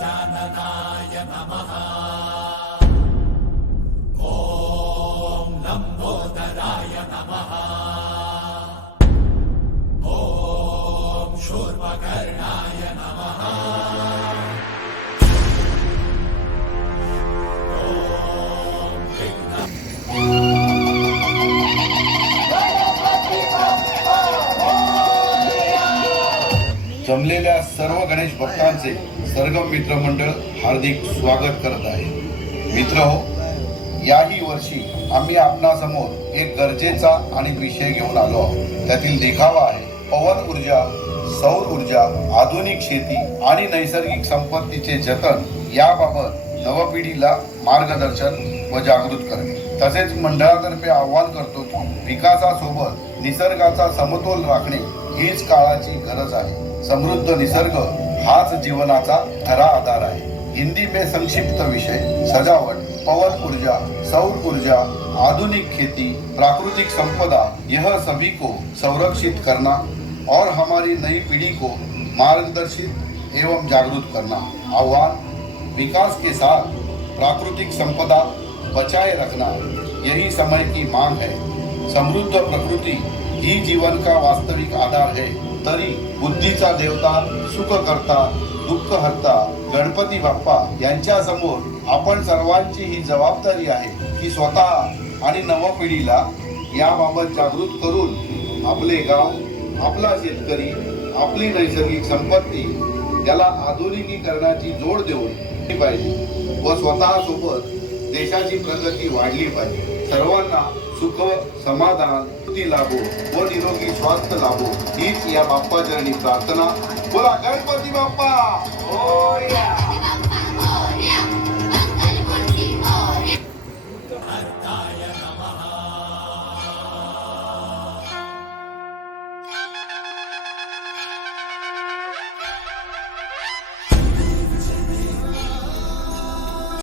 गजाननाय नमः ॐ लम्बोदराय नमः ॐ शूर्पकर्णाय नमः जमलेल्या सर्व गणेश भक्तांचे सरगम मित्र मंडळ हार्दिक स्वागत करत आहे. मित्र हो याही वर्षी आम्ही आपणासमोर एक गरजेचा आणि विषय घेऊन आलो आहोत. त्यातील देखावा आहे पवन ऊर्जा सौर ऊर्जा आधुनिक शेती आणि नैसर्गिक संपत्तीचे जतन याबाबत नवपिढीला मार्गदर्शन व जागृत करणे. तसेच मंडळातर्फे आवाहन करतो की विकासासोबत निसर्गाचा समतोल राखणे हीच काळाची गरज आहे. समृद्ध निसर्ग हाच जीवनाचा खरा आधार आहे. हिंदी में संक्षिप्त विषय, सजावट, पवन ऊर्जा, सौर ऊर्जा, आधुनिक खेती, प्राकृतिक संपदा, यह सभी को संरक्षित करना और हमारी नई पीढ़ी को मार्गदर्शित एवं जागरूक करना। आह्वान, विकास के साथ प्राकृतिक संपदा बचाए रखना, यही समय की मांग है। समृद्ध प्रकृती ही जीवन का वास्तविक आधार है तरी बुद्धीचा देवता सुख करता दुःख हरता गणपती बाप्पा यांच्या समोर आपण सर्वांची ही जबाबदारी आहे की स्वतः आणि नवपिढीला याबाबत जागृत करून आपले गाव आपला शेतकरी आपली नैसर्गिक संपत्ती याला आधुनिकीकरणाची जोड देऊन पाहिजे व स्वतः सोबत देशाची प्रगती वाढली पाहिजे. सर्वांना सुख समाधान मुक्ती लाभो व निरोगी स्वास्थ्य लाभो हीच या बाप्पा चरणी प्रार्थना. बोला गणपती बाप्पा! हो या!